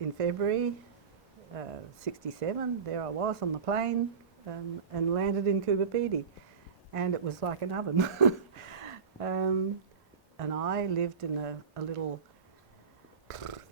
in February, 67, there I was on the plane and landed in Coober, Pedy, and it was like an oven. And I lived in a little,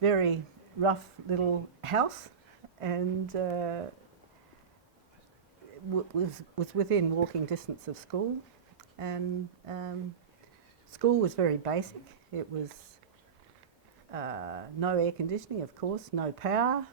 very rough little house, and was within walking distance of school, and school was very basic. It was no air conditioning, of course, no power,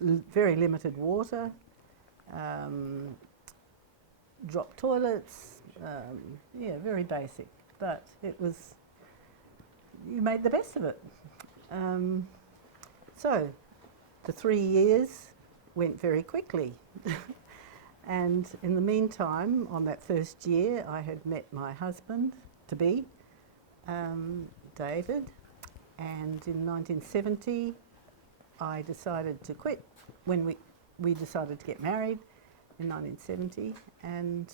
very limited water, drop toilets, yeah, very basic, but it was, you made the best of it. So the 3 years went very quickly. And in the meantime, on that first year, I had met my husband-to-be, David, and in 1970, I decided to quit when we decided to get married in 1970, and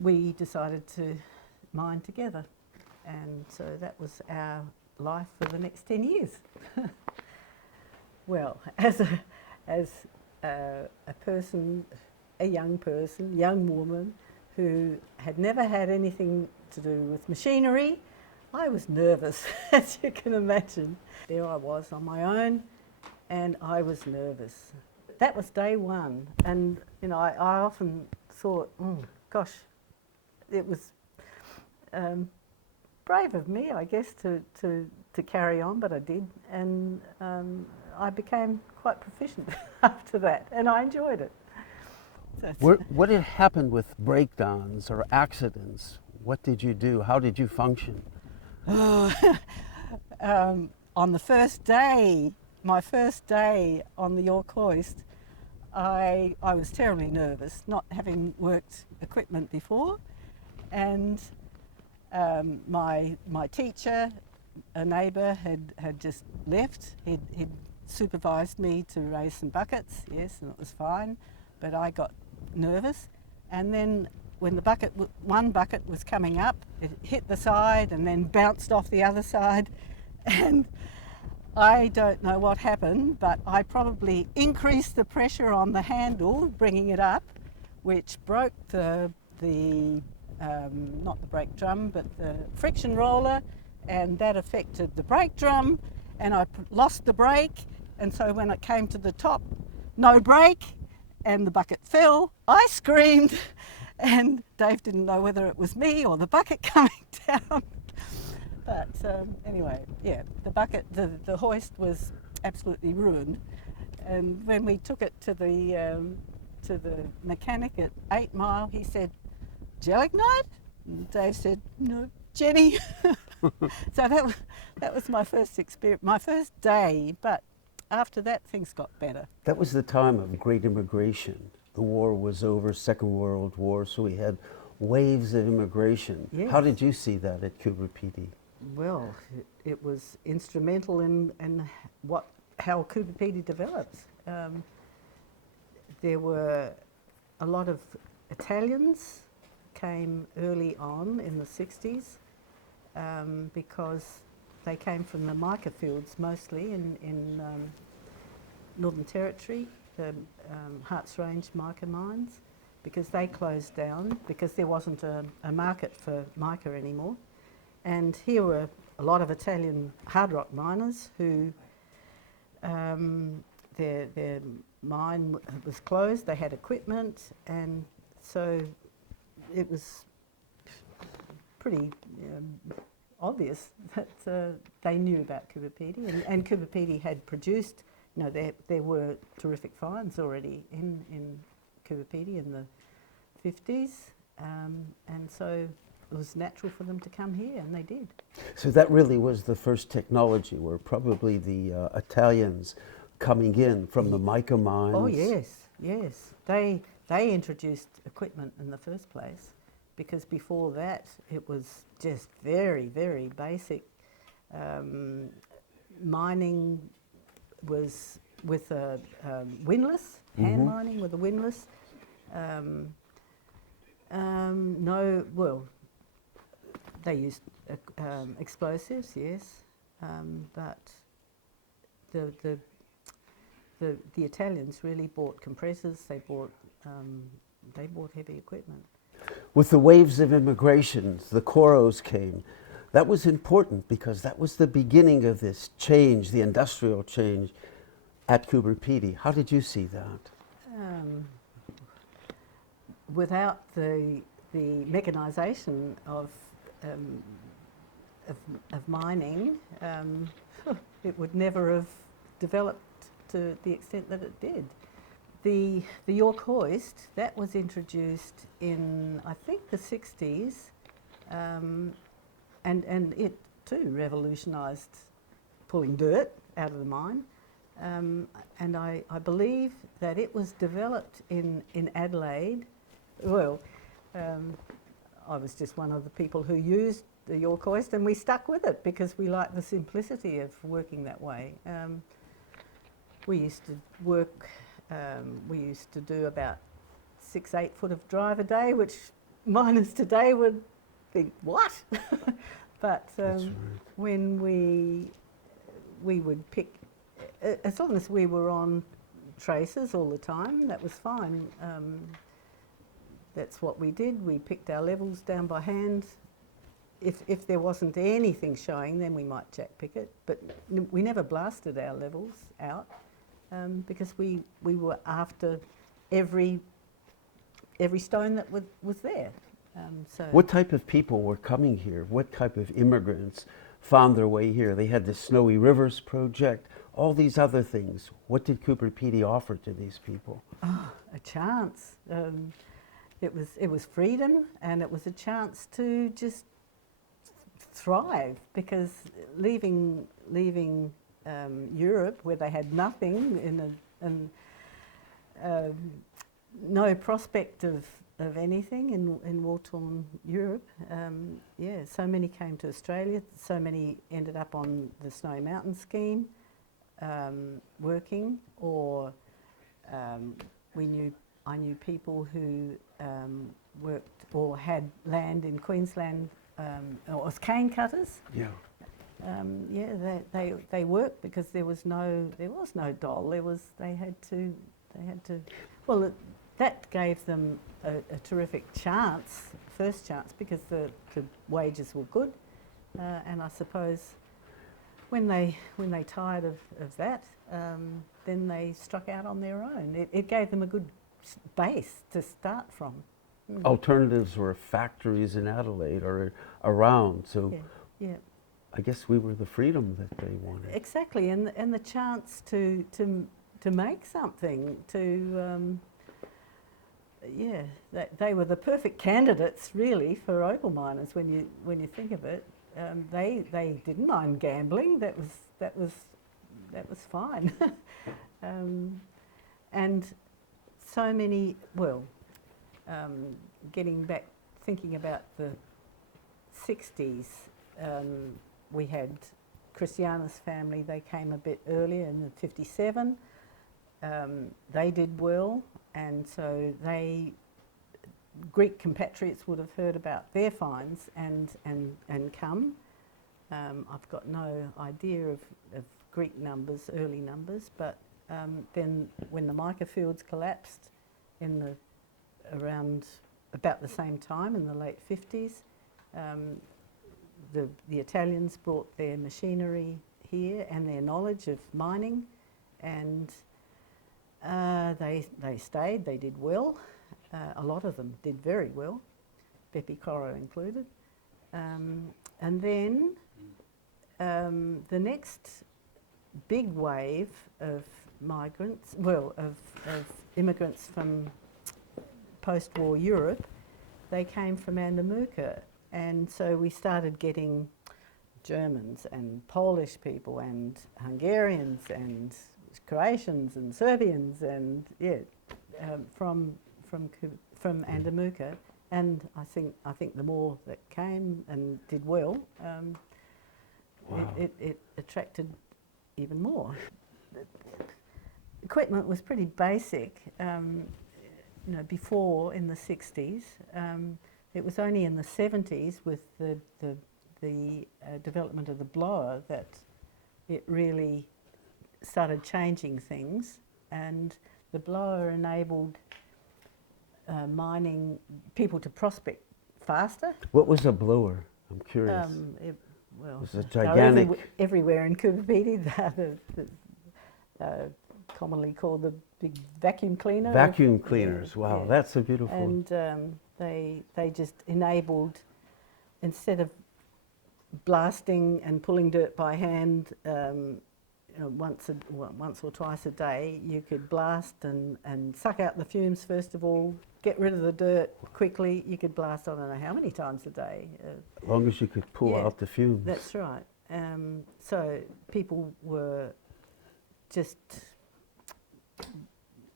we decided to mine together. And so that was our life for the next 10 years. Well, as a person, a young woman who had never had anything to do with machinery, I was nervous, as you can imagine. There I was on my own, and I was nervous. That was day one, and you know, I often thought, gosh, it was brave of me, I guess, to carry on, but I did, and I became quite proficient after that, and I enjoyed it. What had happened with breakdowns or accidents? What did you do? How did you function? On the first day, my first day on the York hoist, I was terribly nervous, not having worked equipment before, and my teacher, a neighbour, had just left. He'd supervised me to raise some buckets, yes, and it was fine, but I got nervous, and then when one bucket was coming up, it hit the side and then bounced off the other side, and I don't know what happened, but I probably increased the pressure on the handle, bringing it up, which broke the not the brake drum, but the friction roller, and that affected the brake drum, and I lost the brake, and so when it came to the top, no brake, and the bucket fell, I screamed, and Dave didn't know whether it was me or the bucket coming down. But anyway, yeah, the hoist was absolutely ruined, and when we took it to the mechanic at 8 Mile, he said, "Gelignite?" And Dave said, "No, Jenny." So that was my first experience, my first day, but after that things got better. That was the time of great immigration. The war was over, Second World War, so we had waves of immigration. Yes. How did you see that at Coober, Pedy? Well, it was instrumental in how Coober, Pedy developed. There were a lot of Italians came early on in the 60s because they came from the mica fields mostly in Northern Territory, the Harts Range mica mines, because they closed down because there wasn't a market for mica anymore. And here were a lot of Italian hard rock miners who their mine was closed, they had equipment, and so it was pretty obvious that they knew about Coober, Pedy, and Coober, Pedy had produced, you know, there were terrific finds already in Coober, Pedy in the 50s, and so it was natural for them to come here, and they did. So that really was the first technology, where probably the Italians coming in from the mica mines. Oh yes, yes. They introduced equipment in the first place, because before that it was just very, very basic. Mining was with a windlass, hand mining with a windlass. They used explosives, yes, but the Italians really bought compressors. They bought heavy equipment. With the waves of immigration, the Coros came. That was important because that was the beginning of this change, the industrial change at Coober Pedy. How did you see that? Without the mechanisation of mining, it would never have developed to the extent that it did. The York hoist, that was introduced in, I think, the 60s, and it too revolutionised pulling dirt out of the mine. And I believe that it was developed in Adelaide. Well, I was just one of the people who used the York hoist, and we stuck with it because we liked the simplicity of working that way. We used to work, we used to do about 6-8 foot of drive a day, which miners today would think, what? But Right. when we would pick, as long as we were on traces all the time, that was fine. That's what we did. We picked our levels down by hand. If there wasn't anything showing, then we might jack pick it. But we never blasted our levels out because we were after every stone that was there. So What type of people were coming here? What type of immigrants found their way here? They had the Snowy Rivers Project, all these other things. What did Coober Pedy offer to these people? Oh, a chance. It was freedom, and it was a chance to just thrive, because leaving Europe, where they had nothing no prospect of anything in war-torn Europe. Yeah, so many came to Australia. So many ended up on the Snowy Mountain scheme, working, or I knew people who worked or had land in Queensland, or as cane cutters. Yeah. Yeah, they worked because there was no dole. They had to. Well, that gave them a terrific chance, first chance, because the wages were good, and I suppose when they tired of that, then they struck out on their own. It gave them a good base to start from. Alternatives were factories in Adelaide or around, so Yeah. I guess we were the freedom that they wanted. Exactly, and the chance to make something, yeah, they were the perfect candidates really for opal miners when you think of it. They didn't mind gambling. That was fine. And so many, well, getting back, thinking about the 60s, we had Christiana's family. They came a bit earlier in 57. They did well, and so Greek compatriots would have heard about their finds and come. I've got no idea of Greek numbers, early numbers, but then when the mica fields collapsed around about the same time in the late 50s, the Italians brought their machinery here and their knowledge of mining, and they stayed. They did well. A lot of them did very well, Bepi Coro included. And then the next big wave of migrants, well, of immigrants from post-war Europe, they came from Andamuka, and so we started getting Germans and Polish people and Hungarians and Croatians and Serbians and from Andamuka, and I think the more that came and did well, Wow. it attracted even more. Equipment was pretty basic. Before in the 60s, it was only in the 70s with the development of the blower that it really started changing things, and the blower enabled mining people to prospect faster. What was a blower? I'm curious. Well, It was a they're gigantic... everywhere in Coober, Pedy. They're commonly called the big vacuum cleaner. Vacuum cleaners, Yeah, wow, yeah. that's a beautiful... And they just enabled, instead of blasting and pulling dirt by hand once or twice a day, you could blast and suck out the fumes first of all, get rid of the dirt quickly. You could blast, I don't know how many times a day. As long as you could pull out the fumes. That's right. So people were just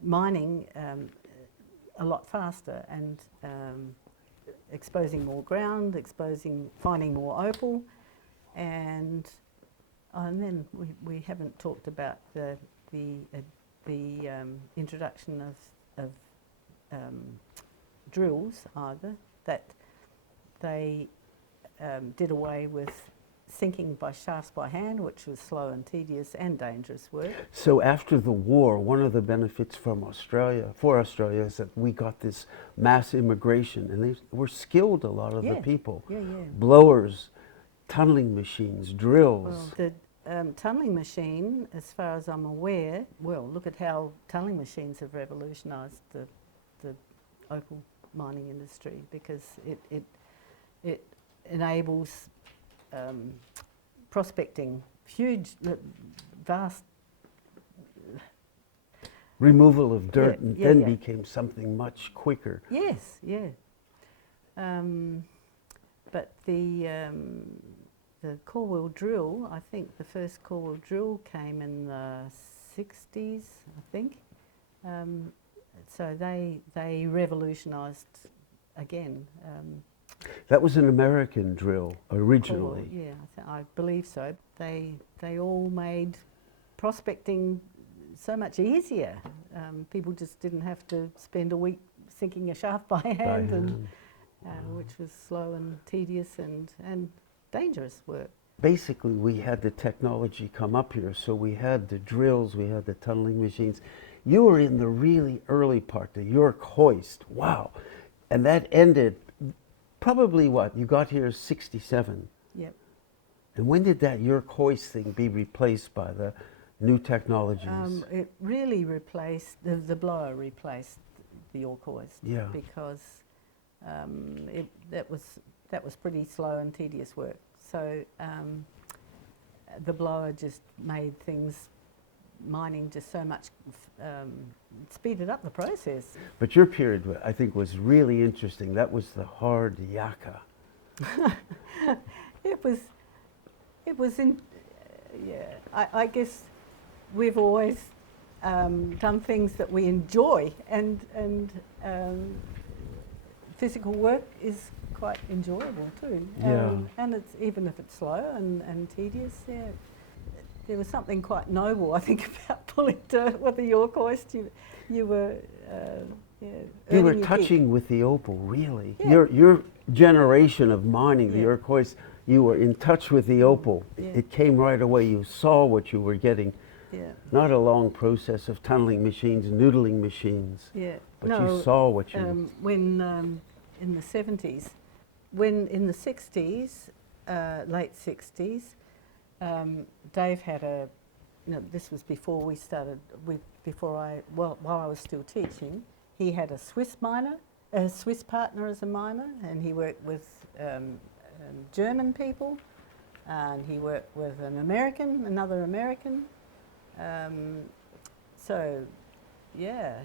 mining a lot faster and exposing more ground, finding more opal, and then we haven't talked about the introduction of drills either. That they did away with sinking by shafts by hand, which was slow and tedious and dangerous work. So after the war, one of the benefits for Australia is that we got this mass immigration, and they were skilled, a lot of the people. Yeah. Blowers, tunneling machines, drills. Well, the tunnelling machine, as far as I'm aware, well, look at how tunnelling machines have revolutionised the opal mining industry, because it enables prospecting, huge, vast removal of dirt, and then became something much quicker. Yes, yeah. But the core wheel drill, I think the first core wheel drill came in the 60s, I think. So they revolutionised again. That was an American drill originally. I believe so. They all made prospecting so much easier. People just didn't have to spend a week sinking a shaft by hand, and which was slow and tedious and dangerous work. Basically, we had the technology come up here, so we had the drills, we had the tunneling machines. You were in the really early part, the York hoist. Wow. And that ended probably what? You got here 67. Yep. And when did that York hoist thing be replaced by the new technologies? It really replaced, the blower replaced the York hoist. Yeah. Because that was pretty slow and tedious work. So the blower just made mining just so much, speeded up the process. But your period, I think, was really interesting. That was the hard yakka. It was I guess we've always done things that we enjoy, and physical work is quite enjoyable too. And it's, even if it's slow and tedious, there was something quite noble, I think, about pulling dirt with the York hoist. You were you were touching with the opal, really. Your generation of mining the York hoist, you were in touch with the opal. It came right away. You saw what you were getting. Not a long process of tunneling machines, noodling machines. But you saw what you... When in the 70s, in the 60s, late 60s, Dave had this was before we started, while I was still teaching, he had a Swiss partner as a miner, and he worked with German people, and he worked with another American. So, yeah,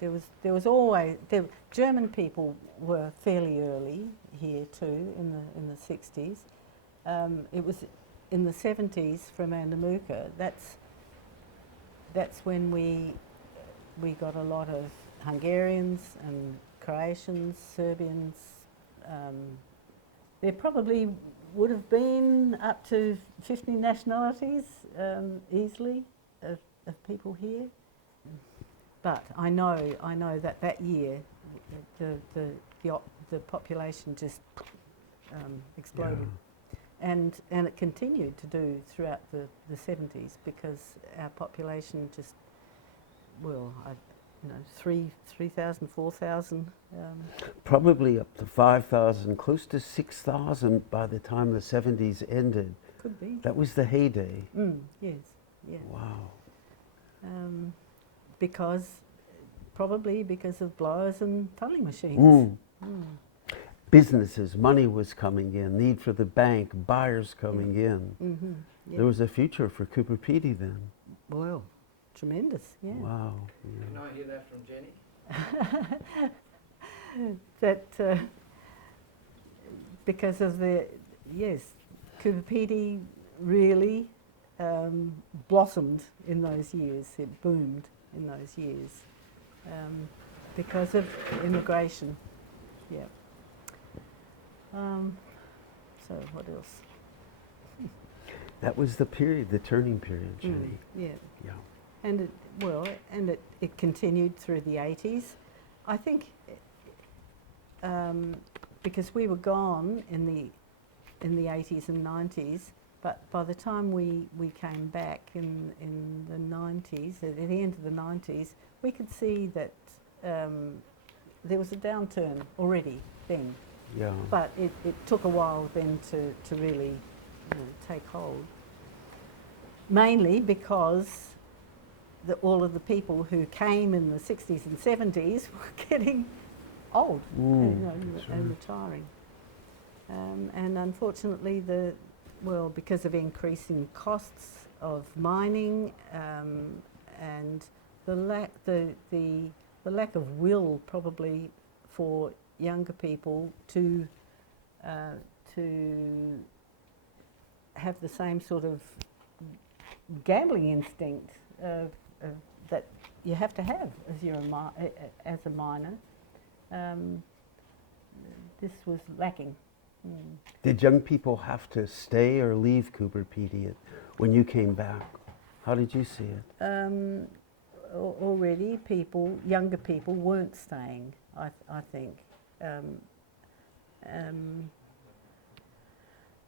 there was always, German people were fairly early here too, in the 60s. It was in the 70s from Andamuka. That's when we got a lot of Hungarians and Croatians, Serbians. There probably would have been up to 50 nationalities easily of people here. But I know that year the population just exploded. and it continued to do throughout the 70s because our population just, well, 3,000, 4,000. Probably up to 5,000, close to 6,000 by the time the 70s ended. Could be. That was the heyday. Yes, yeah. Wow. Probably because of blowers and tunneling machines. Businesses, money was coming in, need for the bank, buyers coming in. Yeah. There was a future for Coober Pedy then. Well, tremendous, yeah. Wow. Can I hear that from Jenny? That because of Coober Pedy really blossomed in those years. It boomed in those years because of immigration. Yeah. So what else? That was the period, the turning period, Jenny. Yeah. Yeah. And it continued through the 80s. I think because we were gone in the 80s and 90s, but by the time we came back in the 90s, at the end of the 90s, we could see that there was a downturn already then. Yeah. But it took a while then to really take hold. Mainly because all of the people who came in the 60s and 70s were getting old and retiring. And unfortunately, because of increasing costs of mining and the lack of will probably for younger people to have the same sort of gambling instinct that you have to have as a miner. This was lacking. Did young people have to stay or leave Coober Pedy when you came back? How did you see it? Already younger people weren't staying, I think.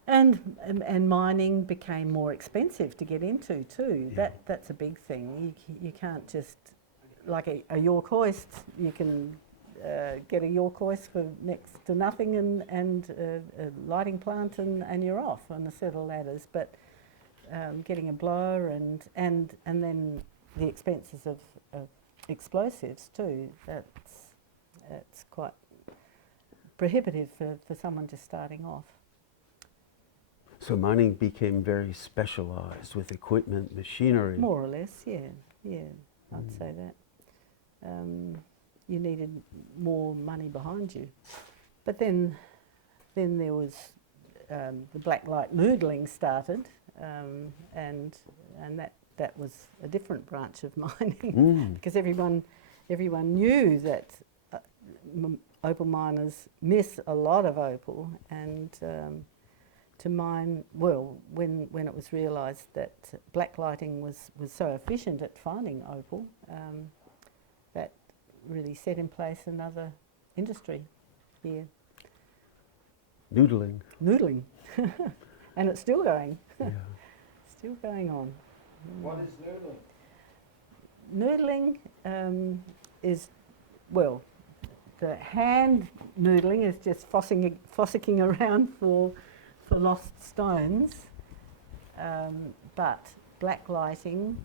And mining became more expensive to get into too. Yeah. That's a big thing. You can't just, like a York hoist, you can get a York hoist for next to nothing and a lighting plant and you're off on a set of ladders. But getting a blower and then the expenses of explosives too, that's quite prohibitive for someone just starting off. So mining became very specialized with equipment, machinery. More or less, yeah, I'd say that. You needed more money behind you. But then there was the black light noodling started, and that was a different branch of mining because everyone knew that opal miners miss a lot of opal, and to mine, well, when it was realised that blacklighting was so efficient at finding opal, that really set in place another industry here. Noodling. Noodling. And it's still going. Yeah. Still going on. What is noodling? Noodling is, well, the hand noodling is just fossicking around for lost stones, but blacklighting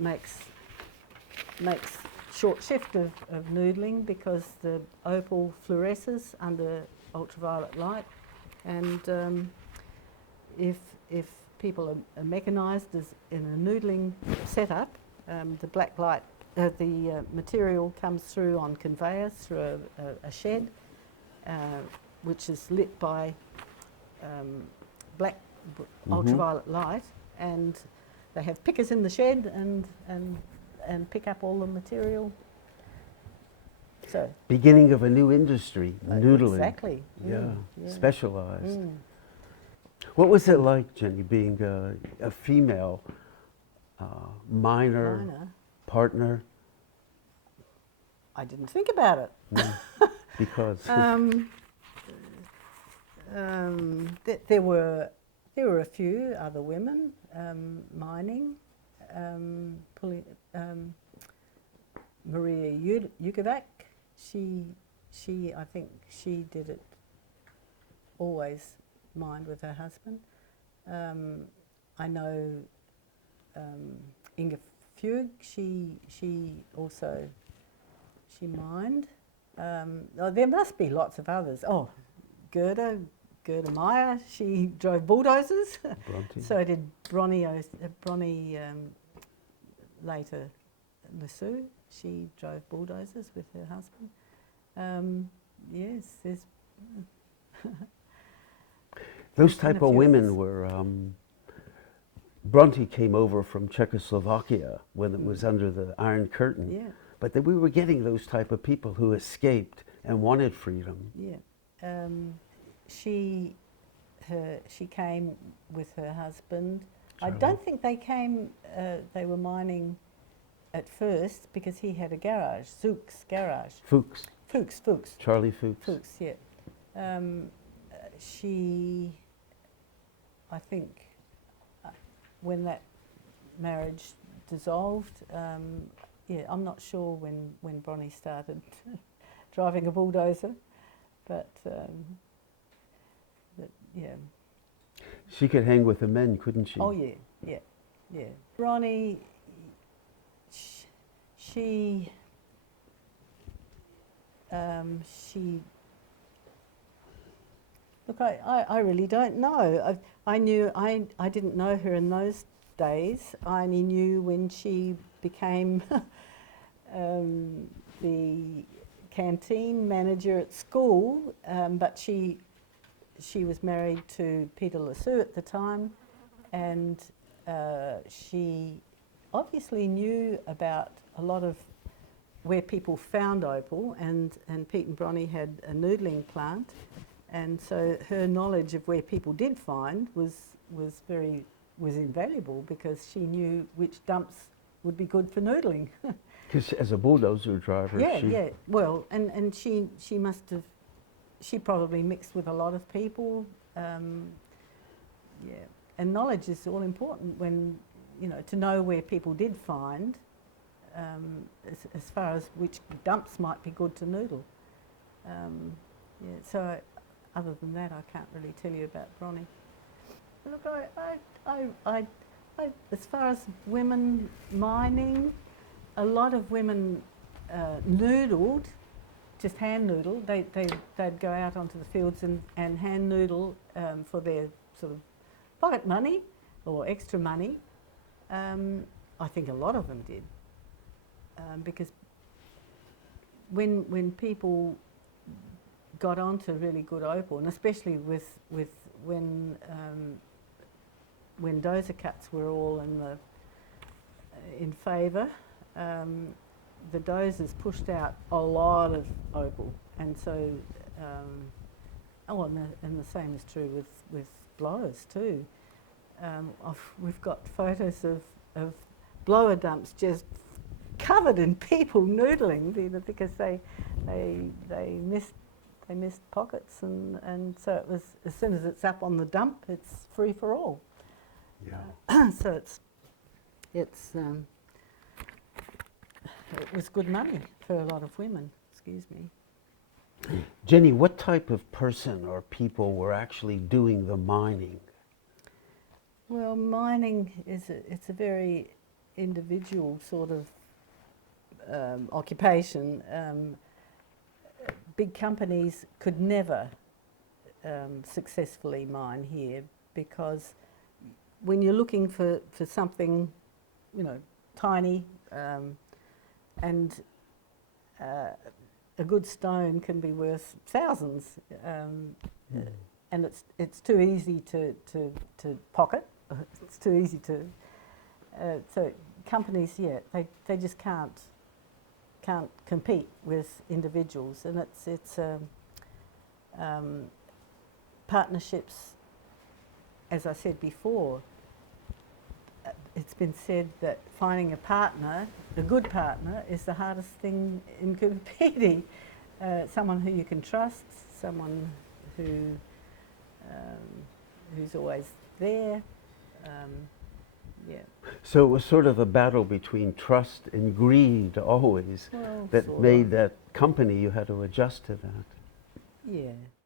makes short shift of noodling because the opal fluoresces under ultraviolet light, and if people are mechanised as in a noodling setup, the black light, the material comes through on conveyors through a shed, which is lit by ultraviolet light, and they have pickers in the shed and pick up all the material. So Beginning of a new industry, noodling. Exactly. Yeah, specialized. What was it like, Jenny, being a female miner, partner? I didn't think about it. Because? There were a few other women mining. Maria Jukovac, I think she did it. Always mined with her husband. I know Inga Fugue. She also mined. There must be lots of others. Oh, Gerda Meyer, she drove bulldozers. Bronte. So did Bronnie later Lassou. She drove bulldozers with her husband. Yes, there's... Those type of few women others. were... Bronte came over from Czechoslovakia when it was under the Iron Curtain. Yeah. But then we were getting those type of people who escaped and wanted freedom. Yeah. She came with her husband. Charlie. I don't think they came, they were mining at first because he had a garage, Zook's garage. Fuchs. Fuchs. Charlie Fuchs. Fuchs, yeah. I think, when that marriage dissolved, yeah, I'm not sure when Bronnie started driving a bulldozer, but yeah. She could hang with the men, couldn't she? Oh yeah. Bronnie, she look, I really don't know. I didn't know her in those days. I only knew when she became the canteen manager at school, but she was married to Peter Lassou at the time, and she obviously knew about a lot of where people found opal, and Pete and Bronnie had a noodling plant, and so her knowledge of where people did find was invaluable, because she knew which dumps would be good for noodling. Because as a bulldozer driver, Yeah. Well, and she must have, she probably mixed with a lot of people. Yeah, and knowledge is all important when, to know where people did find, as far as which dumps might be good to noodle. Yeah, so other than that, I can't really tell you about Bronnie. Look, I as far as women mining, a lot of women noodled, just hand noodle. They'd go out onto the fields and hand noodle for their sort of pocket money or extra money. I think a lot of them did, because when people got onto really good opal, and especially with when dozer cuts were all in favour, the dozers pushed out a lot of opal, and so and the same is true with blowers too. We've got photos of blower dumps just covered in people noodling, because they missed pockets, and so it was, as soon as it's up on the dump, it's free for all. Yeah. So it was good money for a lot of women. Excuse me. Jenny, what type of person or people were actually doing the mining? Well, mining it's a very individual sort of occupation. Big companies could never successfully mine here, because when you're looking for something, tiny, and a good stone can be worth thousands, and it's too easy to pocket. It's too easy to. So companies, they just can't compete with individuals, and it's partnerships. As I said before, it's been said that finding a partner, a good partner, is the hardest thing in Coober Pedy. Someone who you can trust, someone who who's always there. Yeah. So it was sort of a battle between trust and greed always Well, that sort made of. that company, you had to adjust to that. Yeah.